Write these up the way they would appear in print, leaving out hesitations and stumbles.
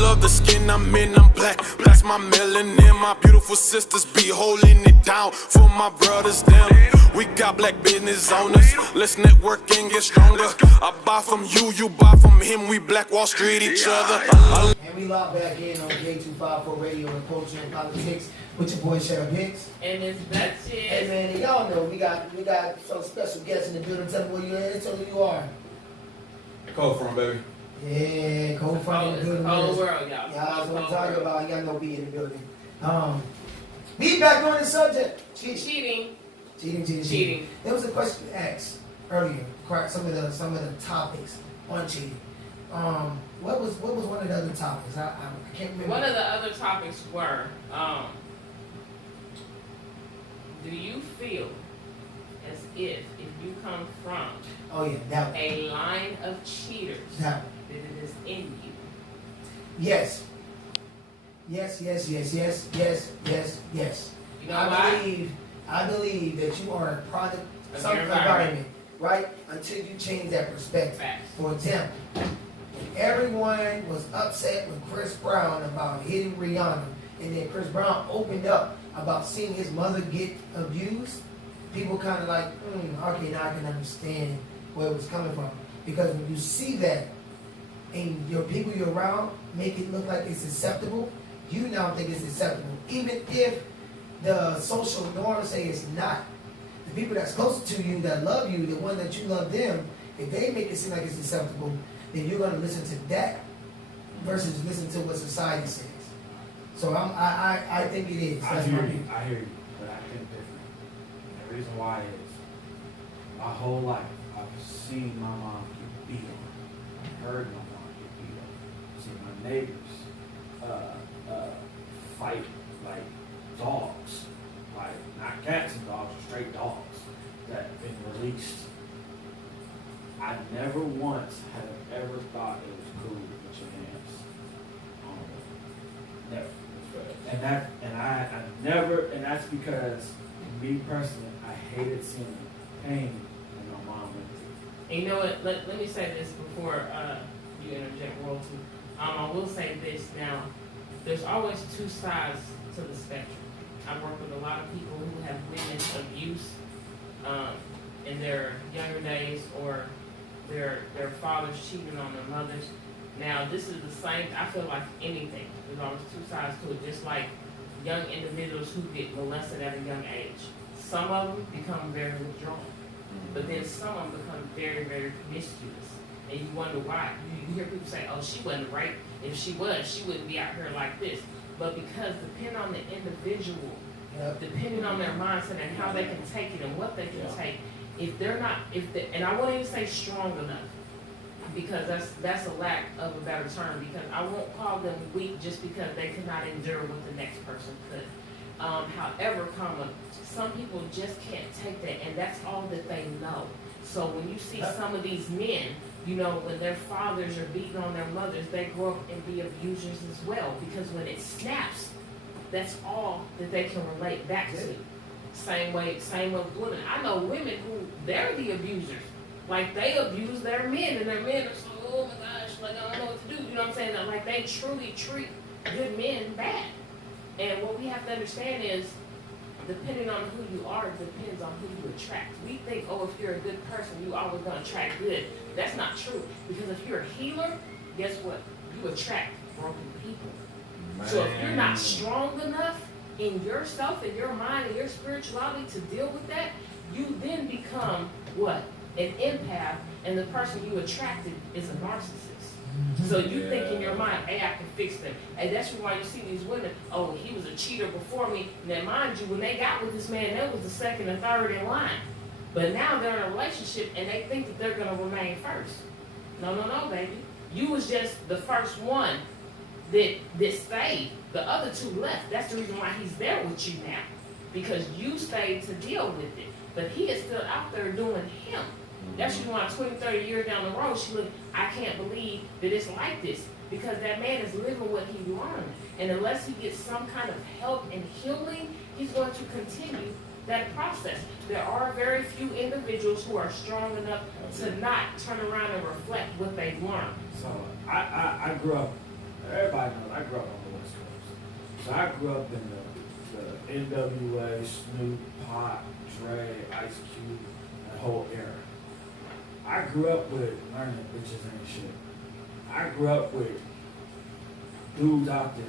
love the skin I'm in, I'm black. Black's my melanin, my beautiful sisters be holding it down for my brothers, them. We got black business owners, let's network and get stronger. I buy from you, you buy from him, we Black Wall Street each other. And we lock back in on K254Radio and Culture and Politics with your boy Cheryl Hicks. And it's Betty. Hey man, and y'all know we got some special guests in the building. Tell them where you at, tell them who you are. ColdFront, baby. Yeah, ColdFront in the building. Whole world, y'all. Y'all, that's what I'm talking about. Y'all know we in the building. We back on the subject. Cheating. There was a question asked earlier. Some of the topics on cheating. What was one of the other topics? I can't remember. One of the other topics were, do you feel as if you come from a line of cheaters that it is in you? Yes. Yes. You know why? I believe that you are a product of some environment, right? Until you change that perspective. Facts. For example, everyone was upset with Chris Brown about hitting Rihanna, and then Chris Brown opened up about seeing his mother get abused. People kind of like, okay, now I can understand where it was coming from. Because when you see that, and your people you're around make it look like it's acceptable, you now think it's acceptable. Even if the social norms say it's not. The people that's close to you, that love you, the one that you love them, if they make it seem like it's acceptable, then you're going to listen to that versus listen to what society says. So I think it is. I hear you, but I think different. And the reason why is my whole life I've seen my mom get beat on. I've heard my mom get beat on. I've seen my neighbors fight like dogs, like not cats and dogs, but straight dogs that have been released. I never once have ever thought it was cool to put your hands on them. Never. And that's because me personally, I hated seeing the pain that my mom went through. And you know what? Let me say this before you interject, royalty. I will say this now. There's always two sides to the spectrum. I work with a lot of people who have witnessed abuse in their younger days, or their fathers cheating on their mothers. Now, this is the same. I feel like anything. There's always two sides to it. Just like young individuals who get molested at a young age. Some of them become very withdrawn, but then some of them become very, very promiscuous. And you wonder why. You hear people say, "Oh, she wasn't right. If she was, she wouldn't be out here like this." But because depending on the individual, depending on their mindset and how they can take it and what they can take, and I won't even say strong enough, because that's a lack of a better term, because I won't call them weak just because they could not endure what the next person could. However, some people just can't take that, and that's all that they know. So when you see some of these men, when their fathers are beating on their mothers, they grow up and be abusers as well, because when it snaps, that's all that they can relate back to. Same way with women. I know women who, they're the abusers. Like, they abuse their men, and their men are so, oh my gosh, like, I don't know what to do. You know what I'm saying? Like, they truly treat good men bad. And what we have to understand is, depending on who you are, it depends on who you attract. We think, if you're a good person, you always going to attract good. That's not true. Because if you're a healer, guess what? You attract broken people. Man. So if you're not strong enough in yourself, in your mind, and your spirituality to deal with that, you then become what? An empath, and the person you attracted is a narcissist. So you think in your mind, hey, I can fix them. And that's why you see these women, he was a cheater before me. Now, mind you, when they got with this man, that was the second and third in line. But now they're in a relationship, and they think that they're going to remain first. No, baby. You was just the first one that stayed. The other two left. That's the reason why he's there with you now. Because you stayed to deal with it. But he is still out there doing him. That's why 20, 30 years down the road, she look, I can't believe that it's like this. Because that man is living what he learned. And unless he gets some kind of help and healing, he's going to continue that process. There are very few individuals who are strong enough to not turn around and reflect what they've learned. So I grew up everybody knows I grew up on the West Coast. So I grew up in the NWA, Snoop, Pop, Dre, Ice Cube, that whole era. I grew up with learning bitches ain't shit. I grew up with dudes out there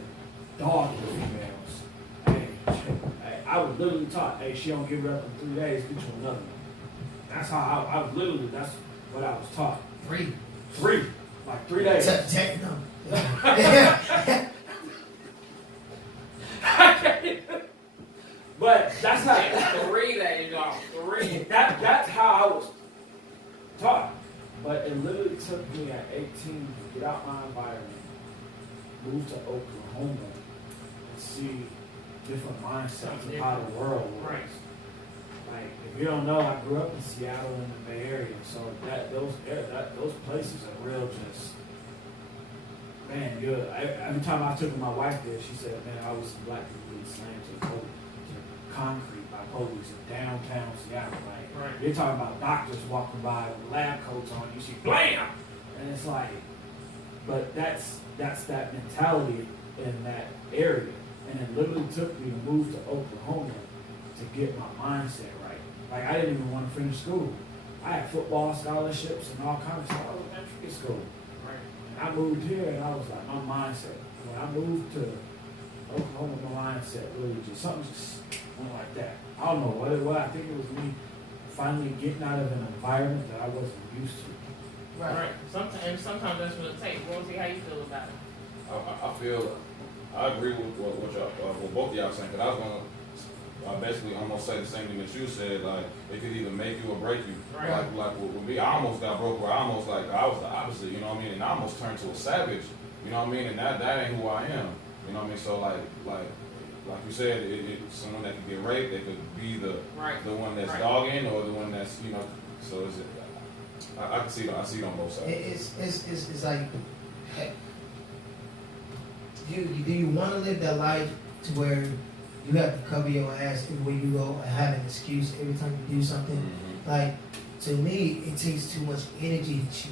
dogging females. Hey, I was literally taught, hey, she don't give it up in 3 days, get you another one. That's how I was literally, that's what I was taught. 3. Like 3 days. But that's how 3 days, y'all. 3. That's how I was taught. But it literally took me at 18 to get out my environment, move to Oklahoma, and see different mindsets of how the world works. Right. Like, if you don't know, I grew up in Seattle in the Bay Area, so those places are real. Just man, good. Every time I took my wife there, she said, "Man, I was black people being slammed to concrete by police in downtown Seattle." Like, you're talking about doctors walking by with lab coats on, you see blam, and it's like, but that's that mentality in that area, and it literally took me to move to Oklahoma to get my mindset right. Like, I didn't even want to finish school. I had football scholarships and all kinds of stuff. I was in elementary school. Right. And I moved here and I was like, my mindset. When I moved to Oklahoma, my mindset really something just went like that. I don't know what it was. I think it was me finally getting out of an environment that I wasn't used to. Right. Sometimes that's what it takes. We'll see how you feel about it. I agree with what y'all, what both of y'all saying, because I was gonna basically almost say the same thing that you said. Like, it could either make you or break you. Right. Like with me, I almost got broke where I was the opposite, you know what I mean? And I almost turned to a savage, you know what I mean? And that ain't who I am, you know what I mean? So like you said, someone that could get raped, they could be the one that's dogging or the one that's, you know, so it's, I can see it, I see it on both sides. It's like, heck, do you want to live that life to where you have to cover your ass everywhere you go and have an excuse every time you do something? Mm-hmm. Like, to me, it takes too much energy to cheat.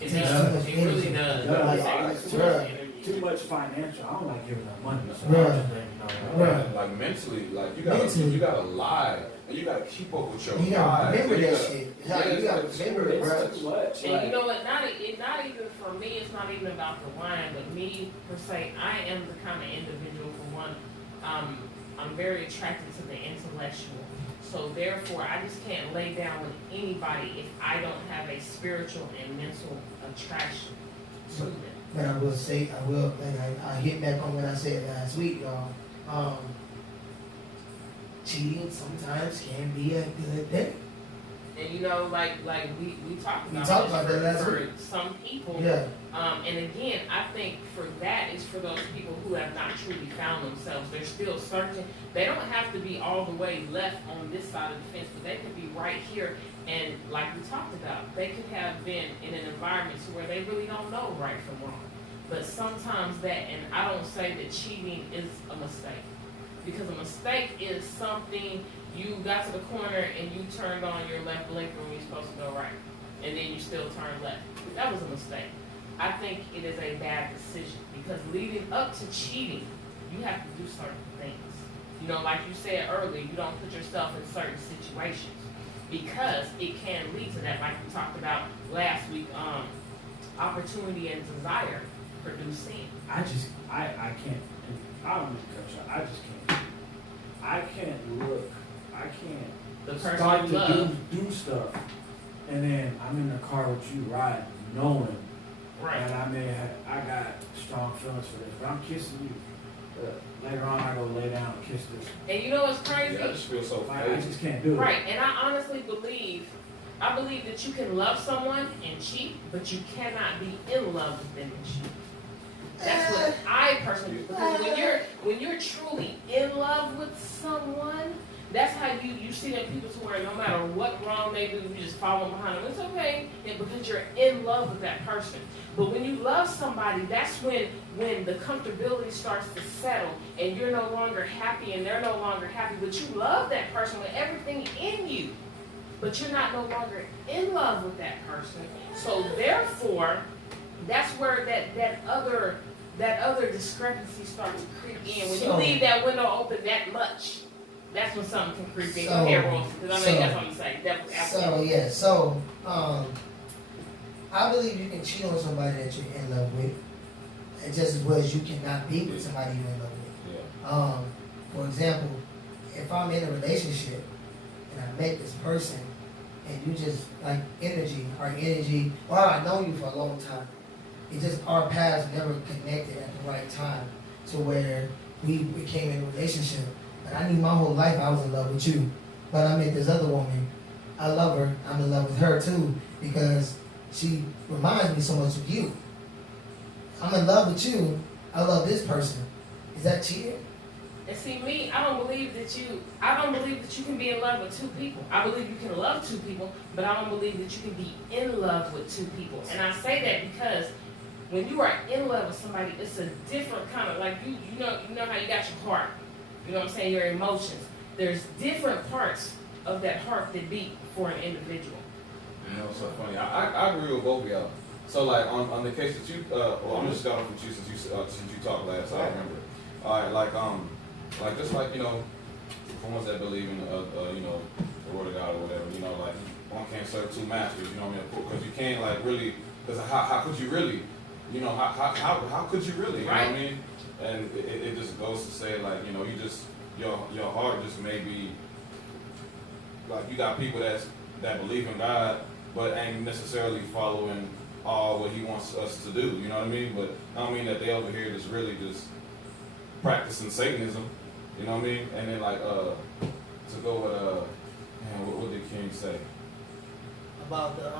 It takes does. too much It energy. really does. Too much financial. I don't like giving up money. So Like mentally, like you gotta lie and you gotta keep up with your You gotta lies. remember that shit. You gotta remember it, bro. Too much. And you know what? Not even for me. It's not even about the wine, but me per se. I am the kind of individual. For one, I'm very attracted to the intellectual. So therefore, I just can't lay down with anybody if I don't have a spiritual and mental attraction to them. But I will say, and I hit back on what I said last week, y'all. Cheating sometimes can be a good thing. And you know, like we talked about. We talked about that last for week. some people. Yeah. And again, I think for that is for those people who have not truly found themselves. They're still searching. They don't have to be all the way left on this side of the fence, but they could be right here. And like we talked about, they could have been in an environment to where they really don't know right from wrong. But sometimes that, and I don't say that cheating is a mistake, because a mistake is something you got to the corner and you turned on your left blinker when you're supposed to go right, and then you still turned left. That was a mistake. I think it is a bad decision, because leading up to cheating, you have to do certain things. You know, like you said earlier, you don't put yourself in certain situations, because it can lead to that, like we talked about last week, opportunity and desire produce sin. I can't, I don't need to cut you. I just can't. I can't The person start you to love. do stuff, and then I'm in the car with you riding, knowing that I got strong feelings for this, but I'm kissing you. Later on, I go lay down and kiss this. And you know what's crazy? Yeah, I just feel so I just can't do it. Right, and I honestly believe that you can love someone and cheat, but you cannot be in love with them and cheat. That's what I personally, because when you're truly in love with someone, that's how you see them people to where no matter what wrong they do, you just follow behind them. It's okay, and because you're in love with that person. But when you love somebody, that's when the comfortability starts to settle, and you're no longer happy, and they're no longer happy. But you love that person with everything in you, but you're not no longer in love with that person. So therefore, that's where that other that other discrepancy starts to creep in. When you So- leave that window open that much, that's when something can creep in. So- Go ahead, Rosie, because I know so- that's what you say. Definitely, So absolutely. yeah, I believe you can cheat on somebody that you're in love with, and just as well as you cannot be with somebody you're in love with. Yeah. For example, if I'm in a relationship and I met this person and you just like our energy, well, I've known you for a long time. It just our paths never connected at the right time to where we became in a relationship. But I knew my whole life I was in love with you. But I met this other woman. I love her. I'm in love with her too because she reminds me so much of you. I'm in love with you. I love this person. Is that cheating? And see, me, I don't believe that you can be in love with two people. I believe you can love two people, but I don't believe that you can be in love with two people. And I say that because when you are in love with somebody, it's a different kind of, like, you know how you got your heart. You know what I'm saying? Your emotions. There's different parts of that heart that beat for an individual. You know, it's so funny. I agree with both of y'all. So like on the case that you, I'm just starting off with you since you talked last. I remember. All right, like just like for ones that believe in the word of God or whatever, like one can't serve two masters. You know what I mean? Because you can't like really. Because how could you really? How could you really? You know what I mean? And it just goes to say like you just your heart just may be like you got people that believe in God but ain't necessarily following all what He wants us to do. You know what I mean? But I don't mean that they over here just really just practicing Satanism. You know what I mean? And then like to go with what did King say? About the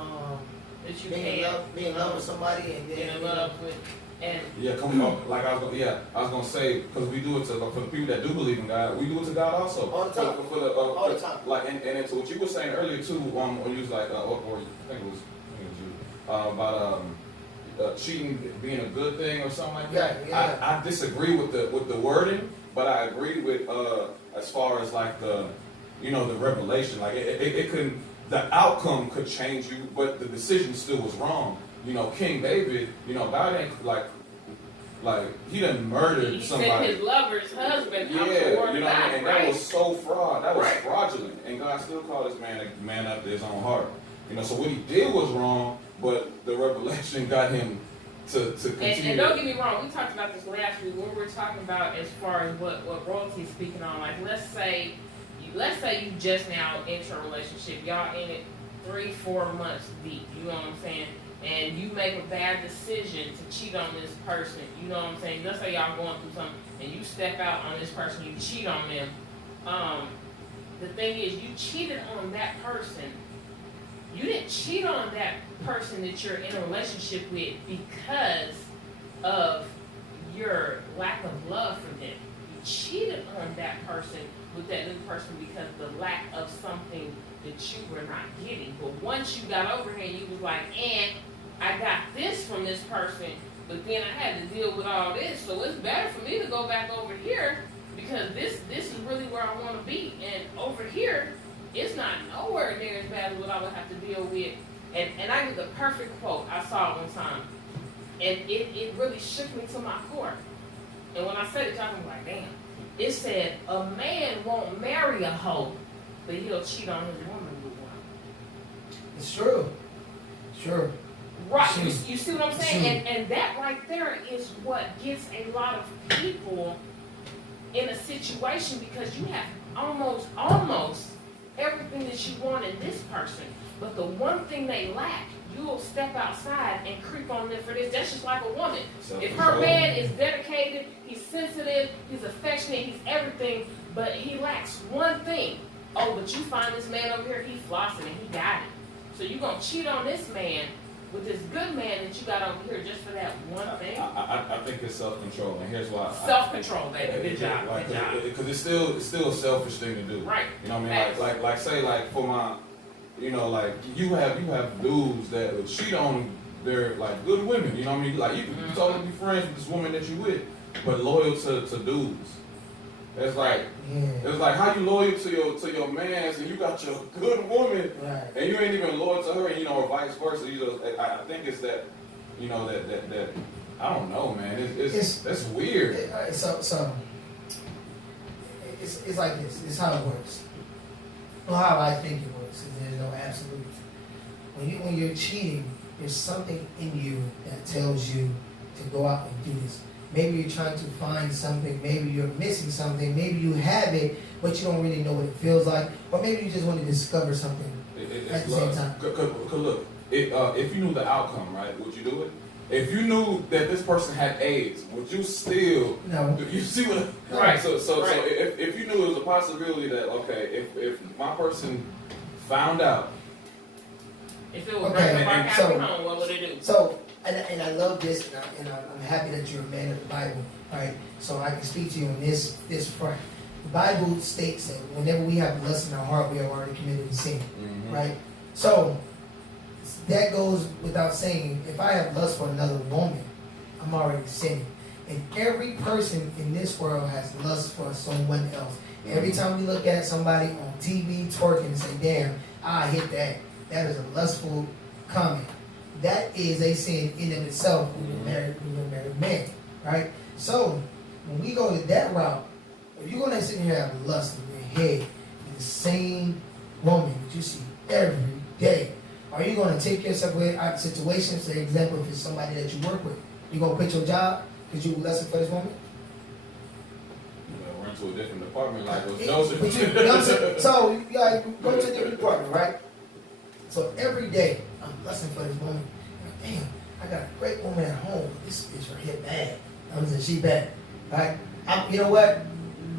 That you being in love with somebody and being then in love with, and Yeah, come on. Like I was gonna say because we do it for the people that do believe in God. We do it to God also. All the time. All the time. Like and into what you were saying earlier too. When you was like, or I think it was you about cheating being a good thing or something like that. Yeah. I disagree with the wording, but I agree with as far as like the the revelation. Like it couldn't. The outcome could change you, but the decision still was wrong. King David, God ain't like he done murdered he somebody. sent his lover's husband out to Yeah, war to die, and right? that was so fraud. That was Right. fraudulent. And God still called this man a man after his own heart. So what he did was wrong, but the revelation got him to continue. And don't get me wrong, we talked about this last week when we were talking about as far as what royalty is speaking on. Like let's say you just now enter a relationship, y'all in it 3-4 months deep, you know what I'm saying? And you make a bad decision to cheat on this person, you know what I'm saying? Let's say y'all going through something and you step out on this person, you cheat on them. The thing is, you cheated on that person. You didn't cheat on that person that you're in a relationship with because of your lack of love for them. You cheated on that person with that new person because of the lack of something that you were not getting. But once you got over here and you was like, and I got this from this person, but then I had to deal with all this, so it's better for me to go back over here because this is really where I want to be. And over here, it's not nowhere near as bad as what I would have to deal with. And I get the perfect quote I saw one time. And it really shook me to my core. And when I said it, y'all was like, damn. It said, a man won't marry a hoe, but he'll cheat on his woman with one. It's true. Sure. Right, True. you see what I'm saying? And that right there is what gets a lot of people in a situation because you have almost everything that you want in this person. But the one thing they lack, you'll step outside and creep on them for this. That's just like a woman. If her man is dedicated, he's sensitive, he's affectionate, he's everything, but he lacks one thing. Oh, but you find this man over here, he's flossing and he got it. So you're going to cheat on this man with this good man that you got over here just for that one thing? I think it's self-control, and here's why. Self-control, baby. Good job. Good job. Because it's still a selfish thing to do. Right. You know what I mean? Like say for my, like you have dudes that would cheat on their like good women. You know what I mean? Like you can totally be friends with this woman that you with, but loyal to dudes. It's like it's like how you loyal to your man, and you got your good woman, Right. and you ain't even loyal to her, and or vice versa. I think it's that, that I don't know, man. That's weird. So it's like this. It's how it works. Or how I think it works. Because there's no absolutes. When you're cheating, there's something in you that tells you to go out and do this. Maybe you're trying to find something. Maybe you're missing something. Maybe you have it, but you don't really know what it feels like. Or maybe you just want to discover something at the same time. Look, if you knew the outcome, right, would you do it? If you knew that this person had AIDS, would you still? No. You see what? Right. So if you knew it was a possibility that okay, if my person found out. If it was Okay, right back so- out home, what would it do? So, and I love this, and I'm happy that you're a man of the Bible, right? So I can speak to you on this front. The Bible states that whenever we have lust in our heart, we have already committed a sin, right? So that goes without saying. If I have lust for another woman, I'm already sinning. And every person in this world has lust for someone else. Every time we look at somebody on TV twerking and say, "Damn, I hit that." That is a lustful comment. That is a sin in and of itself when you're married man, right? So when we go to that route, if you're gonna sit here and have lust in your head with the same woman that you see every day, are you gonna take yourself away out of situations? For example, if it's somebody that you work with, you gonna quit your job because you lusting for this woman? We're into a different department, like those Joseph. But you know what I'm saying? So you gotta go to a different department, right? So every day I'm lusting for this woman. Like, damn, I got a great woman at home. This bitch right here bad. I'm saying she bad, right? You know what?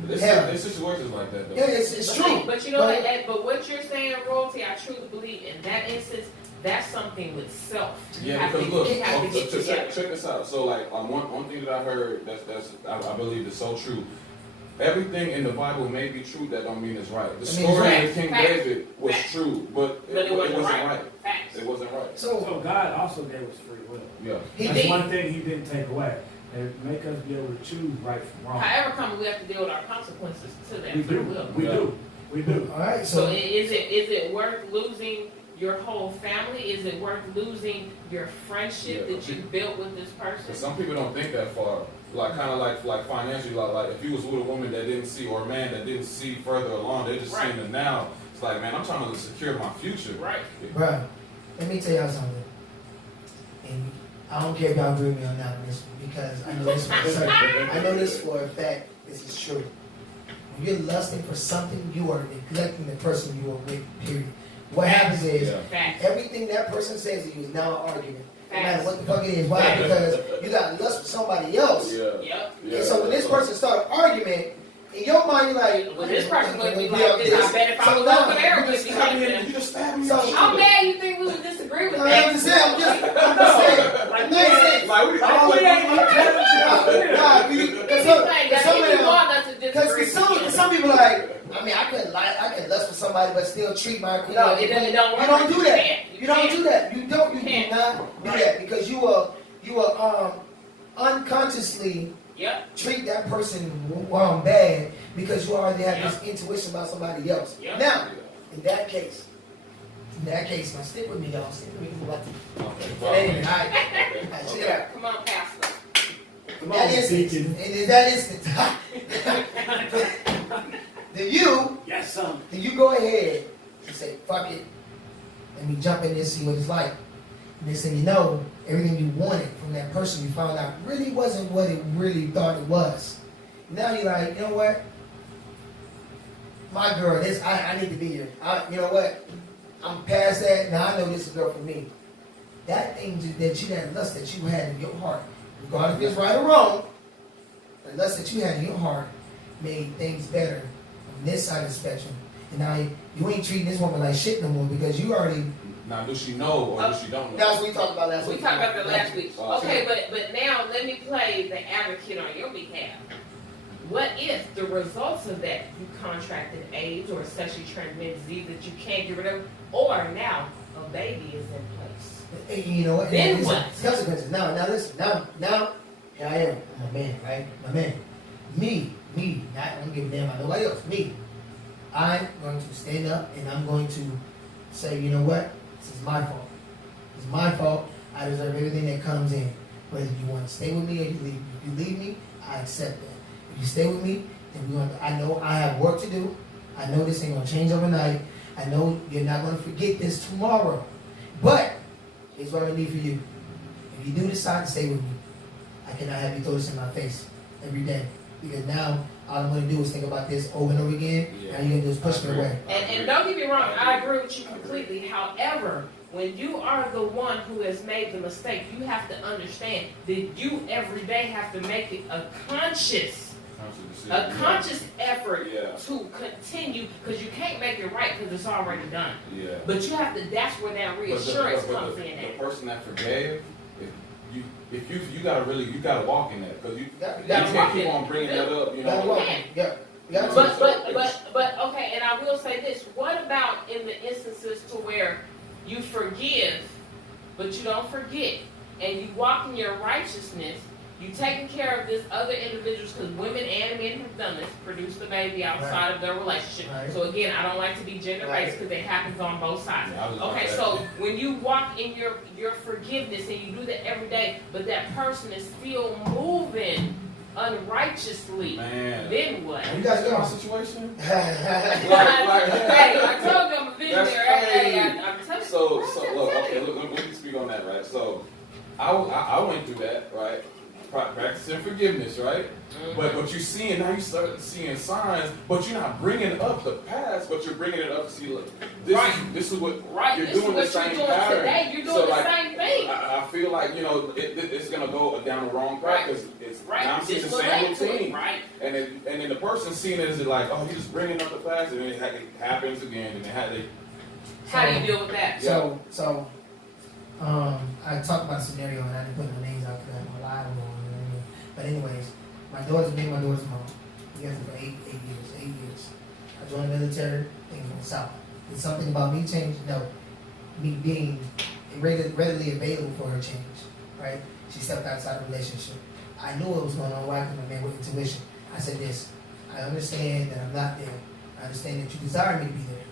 There's situations like that, though. Yeah, it's true. But you know what? But what you're saying, Royalty, I truly believe in that instance. That's something with self. Yeah, because look, check check this out. So, like, one thing that I heard that's I believe is so true. Everything in the Bible may be true. That don't mean it's right. The story of King David was true, but it wasn't right. Facts. It wasn't right. So God also gave us free will. Yeah. That's one thing He didn't take away. It make us be able to choose right from wrong. However, we have to deal with our consequences to that free will. We do. All right. So is it worth losing your whole family? Is it worth losing your friendship that you built with this person? Because some people don't think that far. Like kind of like financially, like if you was with a woman that didn't see, or a man that didn't see further along, they just seeing it now. It's like, man, I'm trying to secure my future. Right. Bruh, let me tell y'all something. And I don't care if y'all agree with me or not on this one, because I know this for a certain. I know this for a fact. This is true. When you're lusting for something, you are neglecting the person you are with. Period. What happens is everything that person says to you is now an argument. No matter what the fuck it is. Why? Because you got lust for somebody else. Yep. And so when this person start an argument, in your mind, you're like, well, this person would be like this. I bet if I was over there, we'd be like this. You just stabbed me. So How bad you think we would disagree with that? I'm just saying. Like, makes sense. Because some people are like, I mean, I could lust for somebody, but still treat my. No, it don't work. You don't do that. You You don't do that. You do not do that because you will unconsciously treat that person bad because you already have this intuition about somebody else. Now, in that case, now stick with me, y'all. Stick with me. Anyway, all right. Come on, Pastor. Come on, Deacon. And in that instant, then you go ahead and say, fuck it. Let me jump in there and see what it's like. And next thing you know, everything you wanted from that person you found out really wasn't what it really thought it was. Now you're like, you know what? My girl, I need to be here. You know what? I'm past that. Now I know this is a girl for me. That thing that lust that you had in your heart, regardless if it's right or wrong, the lust that you had in your heart made things better on this side of the spectrum. And now you ain't treating this woman like shit no more because you already. Now, does she know or does she don't know? That's what we talked about last week. We talked about that last week. Okay, but now let me play the advocate on your behalf. What if the results of that you contracted AIDS or a sexually transmitted disease that you can't get rid of, or now a baby is in place? And you know what? Then what? Consequences. Now listen. Now, here I am. I'm a man, right? My man. Me. I don't give a damn about nobody else. Me. I'm going to stand up and I'm going to say, you know what? This is my fault. It's my fault. I deserve everything that comes in. whether you want to stay with me or you leave me. If you leave me, I accept that. If you stay with me, then I know I have work to do. I know this ain't gonna change overnight. I know you're not gonna forget this tomorrow. But here's what I need for you. If you do decide to stay with me, I cannot have you throw this in my face every day. Because now all I'm gonna do is think about this over and over again, and all you're gonna do is push me away. And don't get me wrong, I agree with you completely. However, when you are the one who has made the mistake, you have to understand that you every day have to make it a conscious effort to continue, because you can't make it right because it's already done. Yeah. But you have to. That's where that reassurance comes in. The person that forgave, if you gotta walk in that, because you gotta can't keep on bringing that up. You know. But okay, and I will say this: what about in the instances to where you forgive, but you don't forget, and you walk in your righteousness? You taking care of this other individuals, because women and men have done this, produced a baby outside of their relationship. Right. So again, I don't like to be gender-based because it happens on both sides. Yeah, okay, so when you walk in your forgiveness and you do that every day, but that person is still moving unrighteously, then what? You guys know know my situation? Hey, I told you I'm a visionary. Hey, I'm telling you. So look, let me speak on that, right? So I went through that, right? Practicing forgiveness, right? Mm-hmm. But you now you start seeing signs, but you're not bringing up the past, but you're bringing it up to see, look, this is what you're doing the same pattern. Today. You're doing the same thing. I feel like, it's gonna go down the wrong track because now I'm seeing the same routine, right? And then the person seeing it is like, oh, you're just bringing up the past, and then it happens again, and how do you deal with that? So I talked about a scenario, and I didn't put no names out there. I'm alive on. But anyways, my daughter's mom. We got for 8 years. I joined the military, things went south. Did something about me change? No. Me being readily available for her change, right? She stepped outside the relationship. I knew what was going on. Why? Because I man with intuition. I said this: I understand that I'm not there. I understand that you desire me to be there.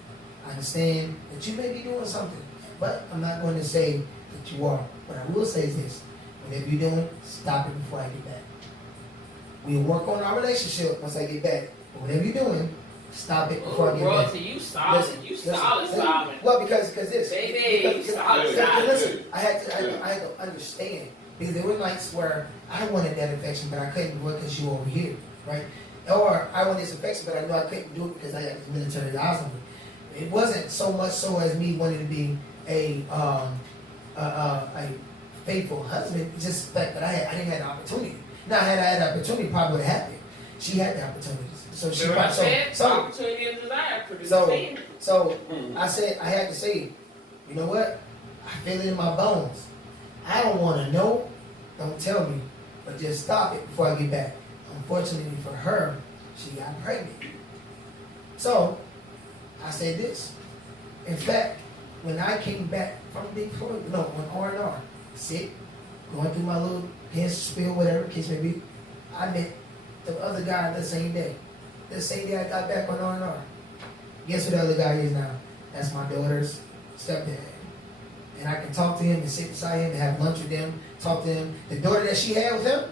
I understand that you may be doing something, but I'm not going to say that you are. What I will say is this: whatever you're doing, stop it before I get back. We'll work on our relationship once I get back. But whatever you're doing, stop it before I get back. You solid. You solid. Well, because this. Baby, listen, I had to understand. Because there were nights where I wanted that affection, but I couldn't do it because you were over here, right? Or I wanted this affection, but I knew I couldn't do it because I had this military eyes on me. It wasn't so much so as me wanting to be a faithful husband. It's just the fact that I didn't have the opportunity. Now, had I had the opportunity, probably would have happened. She had the opportunities. So she opportunity and desire produce pain. So I said, I had to say, you know what? I feel it in my bones. I don't want to know. Don't tell me. But just stop it before I get back. Unfortunately for her, she got pregnant. So I said this. In fact, when I came back from on R&R, going through my little pen spill, whatever the case may be, I met the other guy the same day. The same day I got back on R&R. Guess who the other guy is now? That's my daughter's stepdad. And I can talk to him and sit beside him and have lunch with him, talk to him. The daughter that she had with him,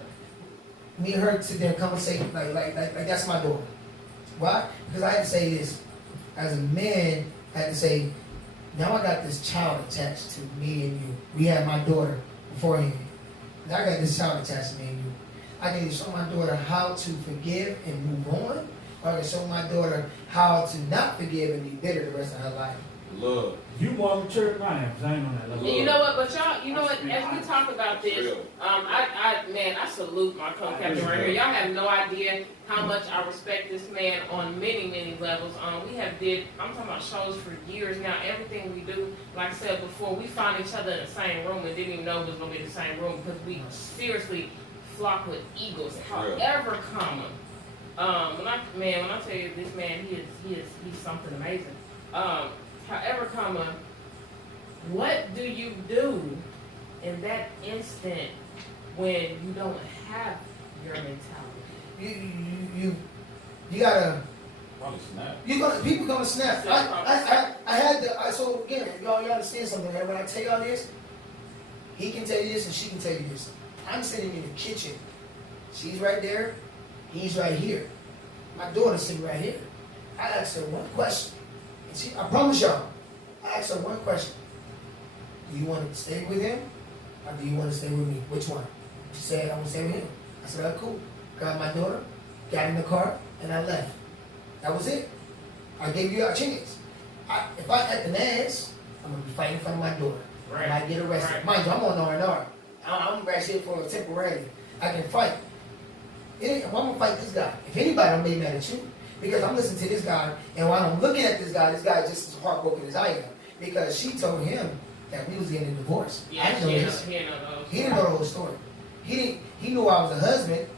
me and her sit there and conversate like that's my daughter. Why? Because I had to say this. As a man, I had to say, now I got this child attached to me and you. We had my daughter beforehand. Now I got this child attached to me and you. I can show my daughter how to forgive and move on, or I can show my daughter how to not forgive and be bitter the rest of her life. Love. You more mature than I am, because I ain't on that level. And you know what, but y'all, you know what, as we talk about this, I salute my co-captain right here. Y'all have no idea how much I respect this man on many, many levels. I'm talking about shows for years now. Everything we do, like I said before, we found each other in the same room and didn't even know it was going to be the same room because we seriously flock with eagles. However, when I tell you this man, he's something amazing. However, what do you do in that instant when you don't have your mentality? You gotta. Probably snap. People gonna snap. So again, y'all understand something, right? When I tell y'all this, he can tell you this and she can tell you this. I'm sitting in the kitchen. She's right there. He's right here. My daughter's sitting right here. I asked her one question. And I promise y'all, I asked her one question. Do you want to stay with him or do you want to stay with me? Which one? She said, I want to stay with him. I said, oh, cool. Got my daughter, got in the car, and I left. That was it. I gave you a chance. If I act an ass, I'm going to be fighting in front of my daughter. Right. I might get arrested. Right. Mind you, I'm on R&R. I'm arrested for temporarily. I can fight. I'm going to fight this guy. If anybody, I'm be mad at you. Because I'm listening to this guy, and while I'm looking at this guy is just as heartbroken as I am. Because she told him that we was getting a divorce. Yeah, I didn't know this. He didn't know He didn't know the whole story. He knew I was a husband,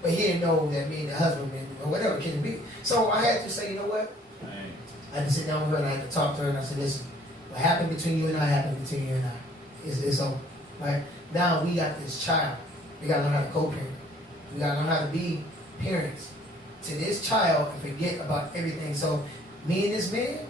but he didn't know that me and the husband or whatever it can be. So I had to say, you know what? Dang. I had to sit down with her and I had to talk to her and I said, listen, what happened between you and I happened between you and I. It's over. Right? Now we got this child. We gotta learn how to co-parent. We gotta learn how to be parents to this child and forget about everything. So me and this man,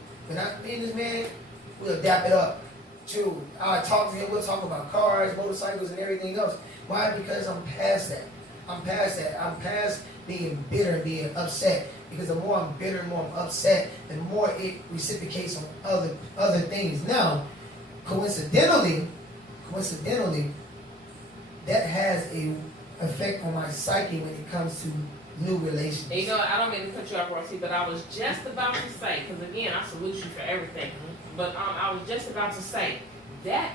we'll dap it up. True. I talk to him, we'll talk about cars, motorcycles, and everything else. Why? Because I'm past that. I'm past being bitter and being upset. Because the more I'm bitter, the more I'm upset, the more it reciprocates on other things. Now, coincidentally, that has a effect on my psyche when it comes to new relations. You know, I don't mean to cut you off, Rossi, but I was just about to say, because again, I salute you for everything, but I was just about to say, that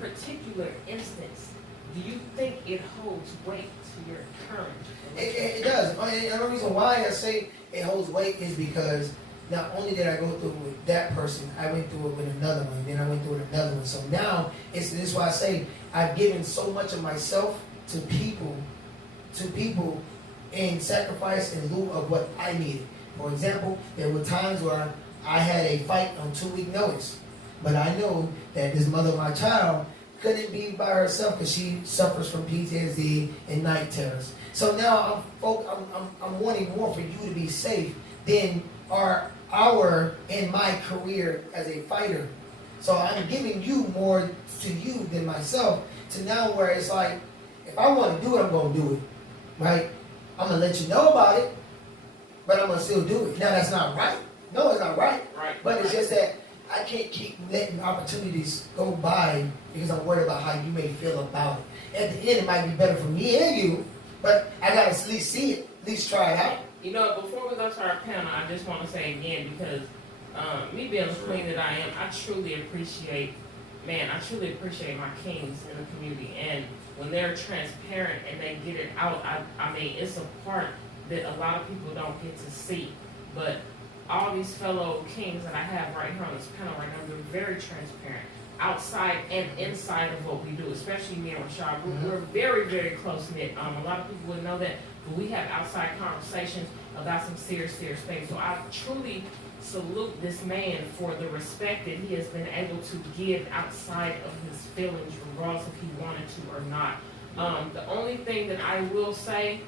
particular instance, do you think it holds weight to your current relationship? It does. And the reason why I say it holds weight is because not only did I go through it with that person, I went through it with another one, and then I went through it with another one. So now, this is why I say I've given so much of myself to people in sacrifice in lieu of what I needed. For example, there were times where I had a fight on 2-week notice, but I know that this mother of my child couldn't be by herself because she suffers from PTSD and night terrors. So now I'm wanting more for you to be safe than in my career as a fighter. So I'm giving you more to you than myself to now where it's like, if I want to do it, I'm going to do it, right? I'm going to let you know about it, but I'm going to still do it. Now, that's not right. No, it's not right. Right. But it's just that I can't keep letting opportunities go by because I'm worried about how you may feel about it. At the end, it might be better for me and you, but I got to at least see it, at least try it out. You know, before we go to our panel, I just want to say again, because me being the queen that I am, I truly appreciate my kings in the community. And when they're transparent and they get it out, I mean, it's a part that a lot of people don't get to see. But all these fellow kings that I have right here on this panel right now, they're very transparent, outside and inside of what we do, especially me and Rashad. We're very, very close-knit. A lot of people would know that, but we have outside conversations about some serious things. So I truly salute this man for the respect that he has been able to give outside of his feelings, regardless if he wanted to or not. The only thing that I will say,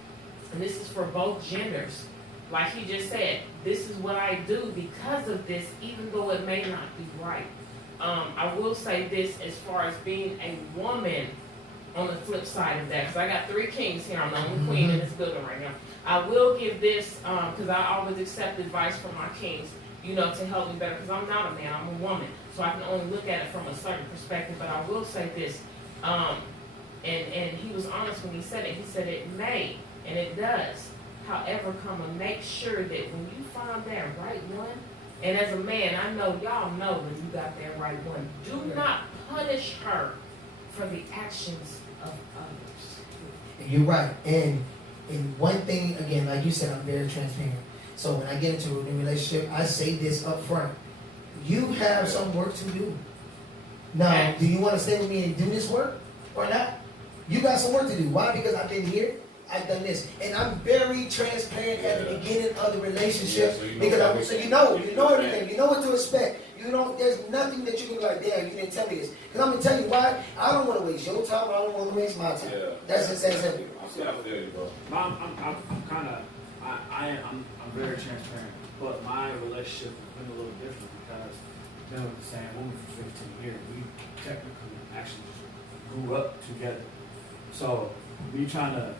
and this is for both genders, like he just said, this is what I do because of this, even though it may not be right. I will say this as far as being a woman on the flip side of that, because I got 3 kings here. I'm the only queen in this building right now. I will give this, because I always accept advice from my kings, you know, to help me better, because I'm not a man, I'm a woman. So I can only look at it from a certain perspective, but I will say this, and he was honest when he said it. He said it may, and it does. However, come and make sure that when you find that right one, and as a man, I know y'all know that you got that right one, do not punish her for the actions of others. You're right. And one thing, again, like you said, I'm very transparent. So when I get into a new relationship, I say this up front. You have some work to do. Now, do you want to stay with me and do this work or not? You got some work to do. Why? Because I've been here. I've done this, and I'm very transparent at the beginning of the relationship because you know everything. You know what to expect. You know, there's nothing that you can be like, damn, you didn't tell me this. Because I'm gonna tell you why. I don't want to waste your time. I don't want to waste my time. Yeah. That's just that simple. I feel you, bro. I'm very transparent, but my relationship has been a little different because I've been with the same woman for 15 years. We technically actually just grew up together. So me trying to,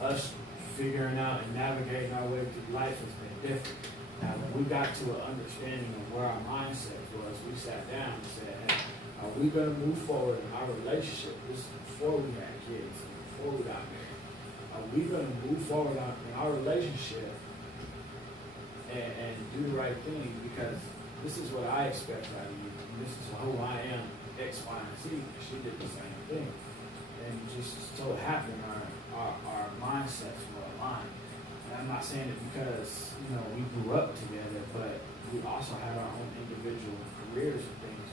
us figuring out and navigating our way through life has been different. Now, when we got to an understanding of where our mindset was, we sat down and said, hey, are we going to move forward in our relationship? This is before we had kids, before we got married. Are we going to move forward in our relationship and do the right thing? Because this is what I expect out of you. And this is who I am, X, Y, and Z. She did the same thing. And just so happened our mindsets were aligned. And I'm not saying it because, we grew up together, but we also had our own individual careers and things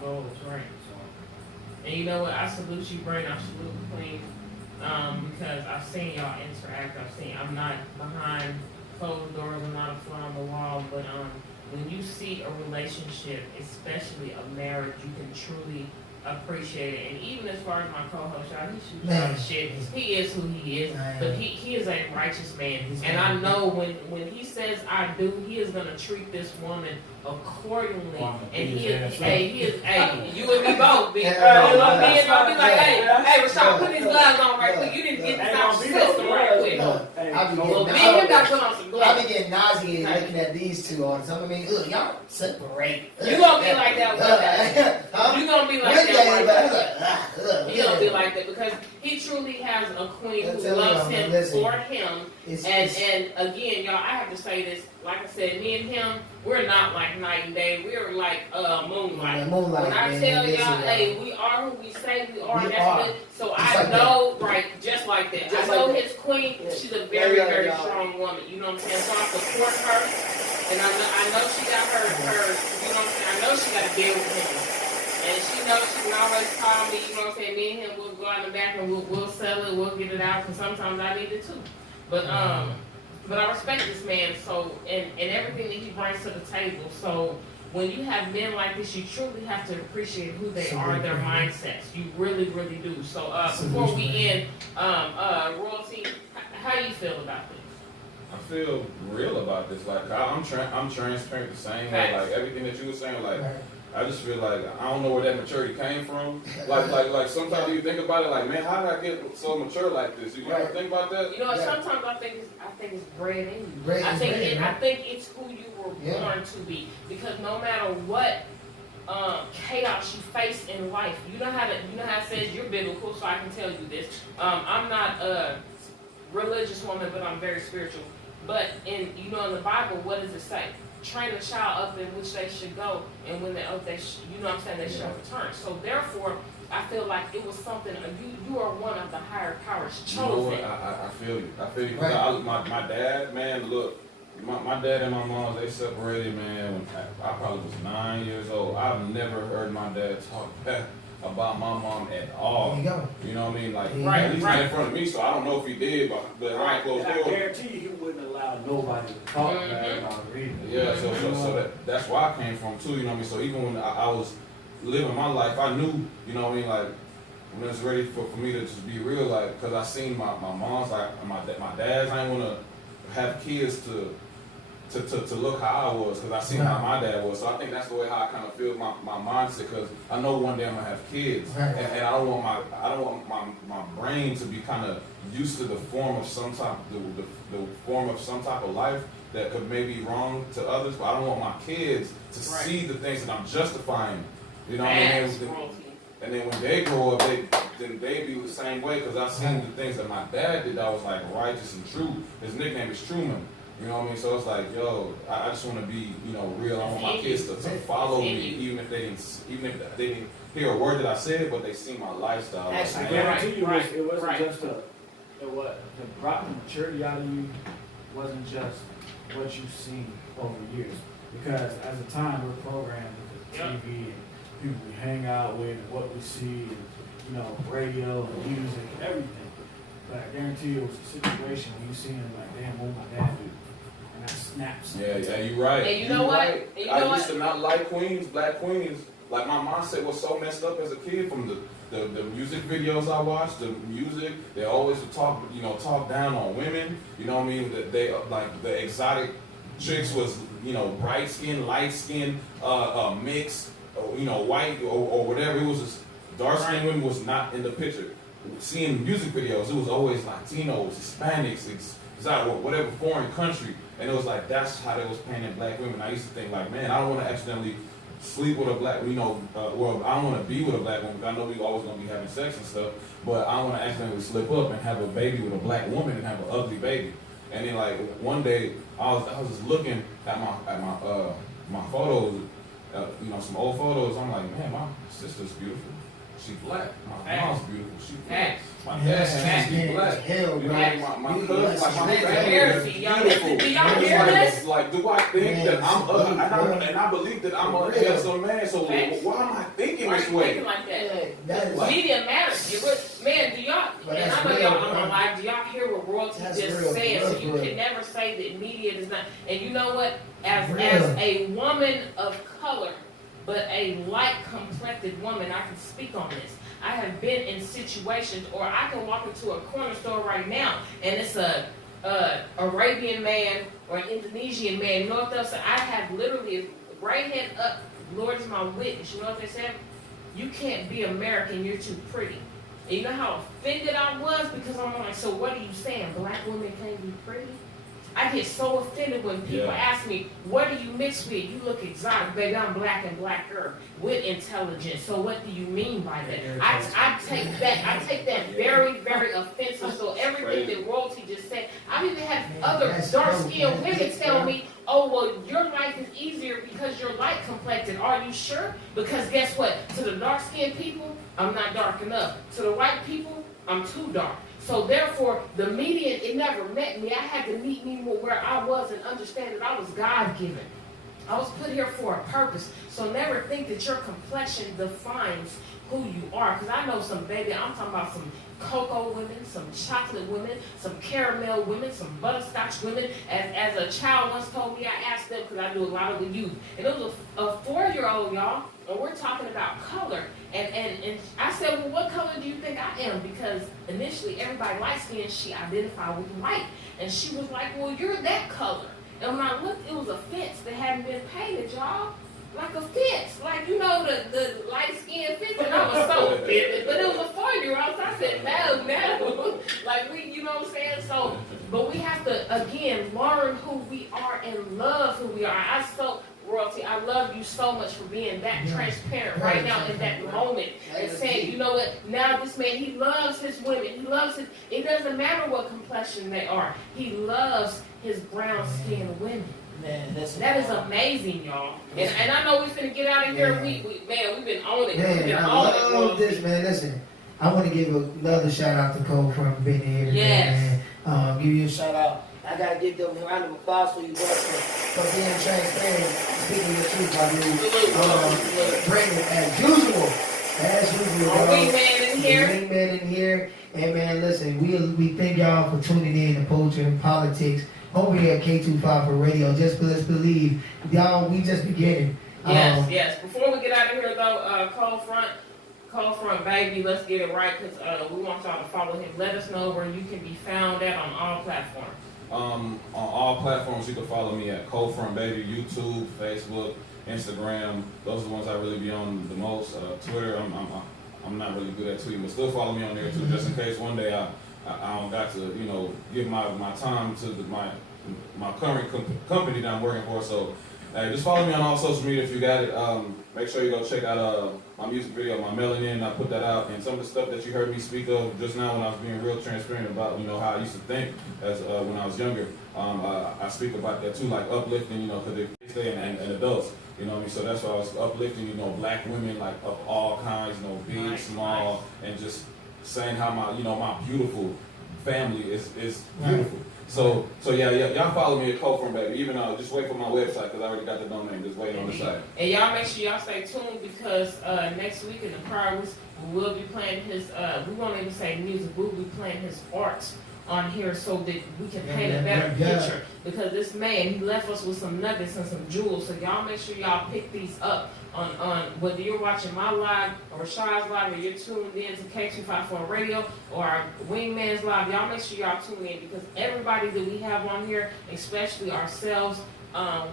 going on. Goals, right. So, and you know what? I salute you, Brain. I salute Queen. Because I've seen y'all interact. I'm not behind closed doors. I'm not a fly on the wall. But when you see a relationship, especially a marriage, you can truly appreciate it. And even as far as my co-host, y'all, he shoots out shit. He is who he is, but he is a righteous man. And I know when he says I do, he is gonna treat this woman accordingly. And he is, you and me both. Me and I'll be like, hey, Rashad, put these gloves on right quick. You didn't get this out system right quick. I be getting nauseated looking at these two all the time. I mean, y'all separate. You gonna be like that one day. You gonna be like that. He gonna be like that because he truly has a queen who loves him for him. And again, y'all, I have to say this. Like I said, me and him, we're not like night and day. We're like moonlight. When I tell y'all, hey, we are who we say we are. So I know, right, just like that. I know his queen. She's a very, very strong woman. You know what I'm saying? So I support her, and I know she got her. You know what I'm saying? I know she got to deal with him. And she knows she can always call me, you know what I'm saying? Me and him, we'll go out in the back and we'll settle it, we'll get it out, because sometimes I need it too. But I respect this man, so, and everything that he brings to the table. So when you have men like this, you truly have to appreciate who they are, their mindsets. You really, really do. So before we end, Royalty, how do you feel about this? I feel real about this. Like I'm transparent the same way. Like everything that you were saying, like. I just feel like I don't know where that maturity came from. Like sometimes you think about it, like, man, how did I get so mature like this? You ever think about that? You know, sometimes I think it's bred in you. I think it's who you were born to be. Because no matter what chaos you face in life, you know how it says you're biblical, so I can tell you this. I'm not a religious woman, but I'm very spiritual. But in the Bible, what does it say? Train a child up in which they should go, and when they shall return. So therefore, I feel like it was something. You are one of the higher powers chosen. You know what? I feel you. Right. My dad, man, look, my dad and my mom, they separated, man, when I probably was 9 years old. I've never heard my dad talk bad about my mom at all. There you go. You know what I mean? Like, at least not in front of me, so I don't know if he did, but behind closed doors. I guarantee you he wouldn't allow nobody to talk bad about reading. Yeah, so that's where I came from too, you know what I mean? So even when I was living my life, I knew, you know what I mean, like, when it was ready for me to just be real, like, because I seen my mom's, like, my dad's, I didn't want to have kids to look how I was, because I seen how my dad was. So I think that's the way how I kind of feel my mindset, because I know one day I'm gonna have kids, and I don't want my brain to be kind of used to the form of some type of life that could maybe be wrong to others, but I don't want my kids to see the things that I'm justifying. You know what I mean? And then when they grow up, they be the same way, because I seen the things that my dad did that was like righteous and true. His nickname is Truman. You know what I mean? So it's like, yo, I just want to be, real. I want my kids to follow me, even if they didn't hear a word that I said, but they see my lifestyle. I guarantee you, it wasn't just the brought the maturity out of you wasn't just what you've seen over years. Because at the time we're programmed with TV and people we hang out with and what we see and radio and music and everything. But I guarantee you it was a situation when you seen it like, damn, what my dad do? And I snaps. Yeah, you're right. And you know what? Right. I used to not like queens, black queens. Like my mindset was so messed up as a kid from the music videos I watched, the music. They always would talk down on women. You know what I mean? That they like the exotic chicks was bright skin, light skin, mixed, white or whatever. It was just dark skin women was not in the picture. seeing music videos, it was always Latinos, Hispanics, whatever foreign country, and it was like that's how they was painting black women. I used to think like, man, I don't want to accidentally sleep with a black, well, I don't want to be with a black woman, because I know we always gonna be having sex and stuff, but I don't want to accidentally slip up and have a baby with a black woman and have an ugly baby. And then like one day I was just looking at my photos, some old photos. I'm like, man, my sister's beautiful. She black. My mom's beautiful. She black. My dad has to be black. Hell, you bro. know, my cousins, like my family Embarrassing, is y'all. beautiful. Do y'all It's hear this? Like, do I think that I'm ugly? And I believe that I'm a handsome man. So Facts. why am I thinking Why are this you way? thinking like that? That is Media matters. Man, do y'all, But and that's I know real, y'all, I'm bro. gonna lie, do y'all hear what royalty That's just real, said? real, So you real. can never say that media does not, and you know what? As Real. a woman of color, but a light complected woman, I can speak on this. I have been in situations, or I can walk into a corner store right now, and it's a Arabian man or an Indonesian man, north of, so I have literally right hand up, Lord is my witness. You know what they said? You can't be American, you're too pretty. And you know how offended I was? Because I'm like, so what are you saying? Black women can't be pretty? I get so offended when people ask me, what do you mix with? You look exotic. Baby, I'm black and blacker with intelligence. So what do you mean by that? I take that very, very offensive. So everything that royalty just said, I've even had other dark-skinned women tell me, oh, well, your life is easier because you're light complected. Are you sure? Because guess what? To the dark-skinned people, I'm not dark enough. To the white people, I'm too dark. So therefore, the media, it never met me. I had to meet me where I was and understand that I was God-given. I was put here for a purpose. So never think that your complexion defines who you are. Because I know some, baby, I'm talking about some cocoa women, some chocolate women, some caramel women, some butterscotch women. As a child once told me, I asked them, because I do a lot of the youth, and it was a 4-year-old, y'all, and we're talking about color. And I said, well, what color do you think I am? Because initially, everybody light-skinned, she identified with white. And she was like, well, you're that color. And when I looked, it was a fence that hadn't been painted, y'all. Like a fence. Like, you know, the light-skinned fence. And I was so offended. But it was a 4-year-old, so I said, no. Like, you know what I'm saying? So, but we have to, again, learn who we are and love who we are. Royalty, I love you so much for being that transparent right now in that moment and saying, you know what, now this man, he loves his women, he loves his, it doesn't matter what complexion they are, he loves his brown-skinned women. Man, that is amazing, y'all. And I know we're finna get out of here. We've been on it. Man, I love this, man. Listen, I want to give another shout out to ColdFront being here today, man. Give you a shout out. I gotta give them a round of applause for you, boys, for being transparent, speaking the truth, my dude. Bringing as usual. Wingman in here. Wingman in here. And man, listen, we thank y'all for tuning in to Poetry and Politics over here at K254Radio. Just let's believe, y'all, we just beginning. Yes. Before we get out of here, though, ColdFront, baby, let's get it right, because we want y'all to follow him. Let us know where you can be found at on all platforms. On all platforms, you can follow me at ColdFront Baby, YouTube, Facebook, Instagram. Those are the ones I really be on the most. Twitter, I'm not really good at tweeting, but still follow me on there too, just in case one day I don't got to, give my time to my current company that I'm working for. So just follow me on all social media if you got it. Make sure you go check out my music video, my Melanin. I put that out, and some of the stuff that you heard me speak of just now when I was being real transparent about how I used to think as when I was younger. I speak about that too, like uplifting, because they're kids and adults. You know what I mean? So that's why I was uplifting, black women like of all kinds, big, small, and just saying how my beautiful family is beautiful. So yeah, y'all follow me at ColdFront Baby. Even just wait for my website because I already got the domain. Just wait on the site. And y'all make sure y'all stay tuned because next week in the prior weeks we will be playing his. We won't even say music. We'll be playing his art on here so that we can paint a better picture. Because this man, he left us with some nuggets and some jewels. So y'all make sure y'all pick these up on whether you're watching my live or Rashad's live or you're tuned in to K254Radio or our Wingman's live. Y'all make sure y'all tune in because everybody that we have on here, especially ourselves,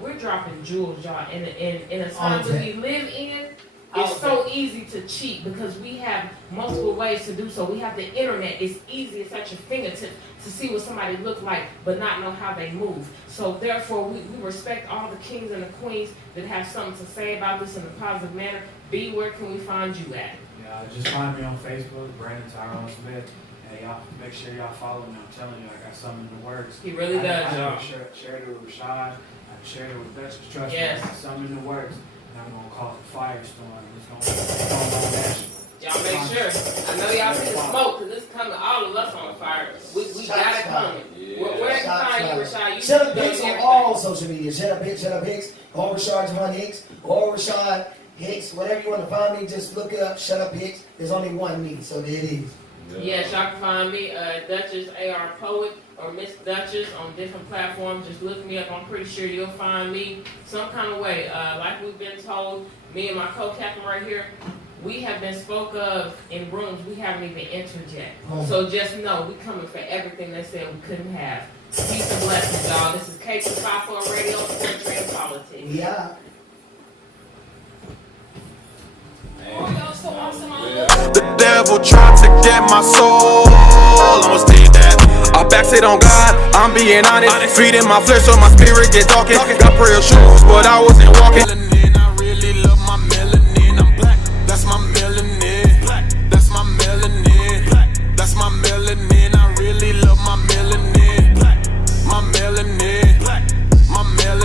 we're dropping jewels, y'all. In a time that we live in, It's so easy to cheat because we have multiple ways to do so. We have the internet. It's easy. It's at your fingertips to see what somebody look like, but not know how they move. So therefore, we respect all the kings and the queens that have something to say about this in a positive manner. B, where can we find you at? Yeah, just find me on Facebook, Brandon Tyrone Smith. Hey, y'all, make sure y'all follow me. I'm telling you, I got something in the works. He really does, y'all. I share it with Rashad. I share it with Dutchess. Trust Yes. me, I got something in the works. And I'm going to cause a firestorm. It's going to go national. Y'all make sure. I know y'all see the smoke because it's coming all of us on fire. We got it coming. Yeah. Where can I find you, Rashad? You Shut Up do Hicks on everything. all social media. Shut Up Hicks. Or Rashad Javon Hicks. Or Rashad Hicks. Whatever you want to find me, just look it up. Shut Up Hicks. There's only one me, so there it is. Yes, y'all can find me, Duchess AR Poet or Miss Duchess on different platforms. Just look me up. I'm pretty sure you'll find me some kind of way. Like we've been told, me and my co-captain right here, we have been spoke of in rooms we haven't even entered yet. So just know we coming for everything they said we couldn't have. Peace and blessings, y'all. This is K254Radio, Country and Politics. Yeah. Oh, y'all so awesome. The devil tried to get my soul, almost did that. I backseat on God, I'm being honest. Feeding my flesh so my spirit get talking. Got prayer shoes, but I wasn't walking.